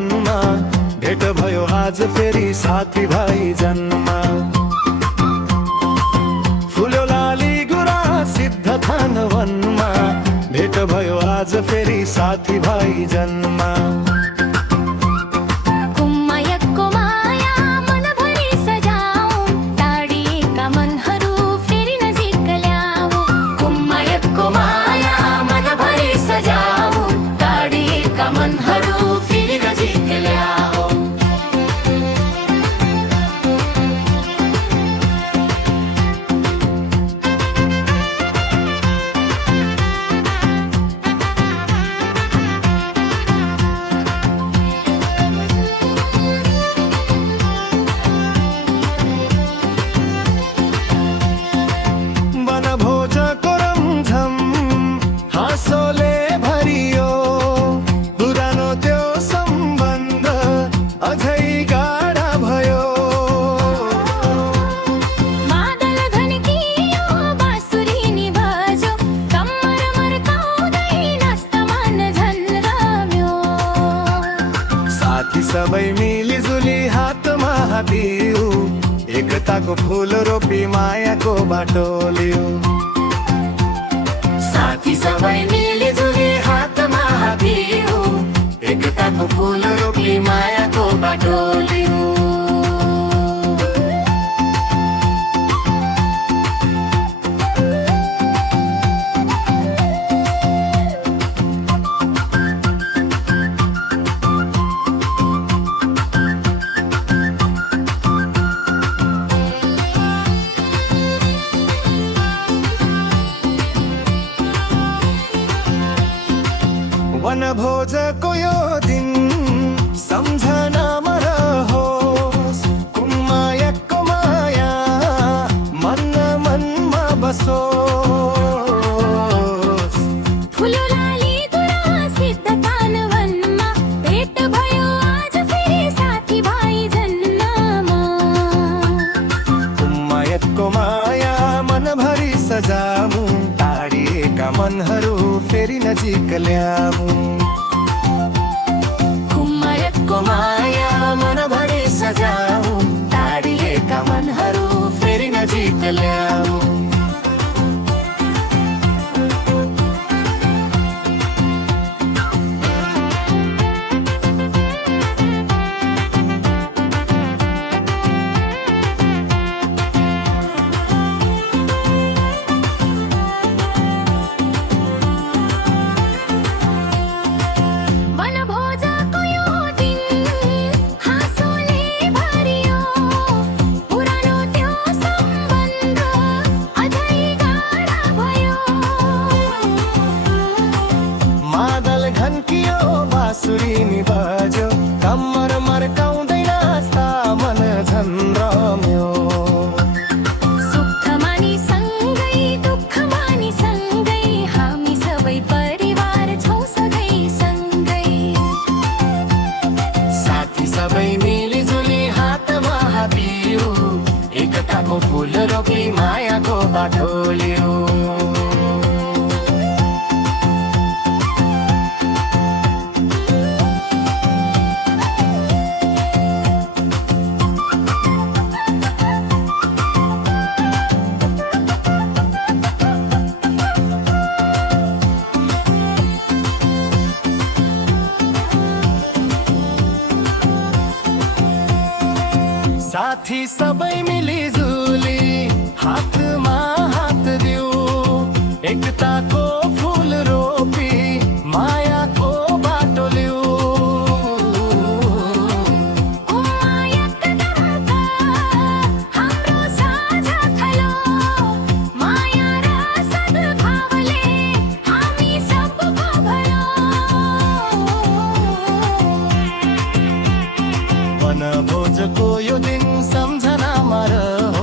वनमा भेट भयो आज फेरि साथीभाइ जन्मा। फुल्यो लाली गुराँस सिद्धथान वनमा भेट भयो आज फेरि साथीभाइ जन्मा। सबै मिलिजुली हातमा हातियो एकताको फूल रोपी मायाको बाटो लियो। साथी सबै मिलिजुली हातमा हातियो एकताको फूल रोपी मायाको बाटो लियो। वनभोजको यो दिन सम्झनामा रहोस्, कुमायाको माया मन मनमा बसोस्। फुल्यो लाली गुराँस सिद्धथान वनमा भेट भयो आज फेरि साथीभाइ जन्मा। कुमायाको माया मनभरि सजाऊँ, टाढिएका मनहरू फेरि नजिक ल्याऊँ। कुमायाको माया मनभरि सजाऊँ, टाढिएका मनहरू फेरि नजिक ल्याऊँ। बाँसुरी बाजो कम्मर मर्काउँदैन आस्था मन झन् रम्यो। सुखमा नि सँगै दुःखमा नि सँगै हामी सबै परिवार छौँ सधैँ सँगै। साथी सबै मिलिजुली हातमा हातियो एकताको फूल रोपी मायाको बाटो लियो। साथी सबै मिलिजुली हातमा हात दियो एकताको फूल रोपी मायाको बाटो लियो। हाम्रो साझा थलो माया र सद्भावले हामी सबको भयो। वनभोजको यो दिन सम्झनामा रहोस्,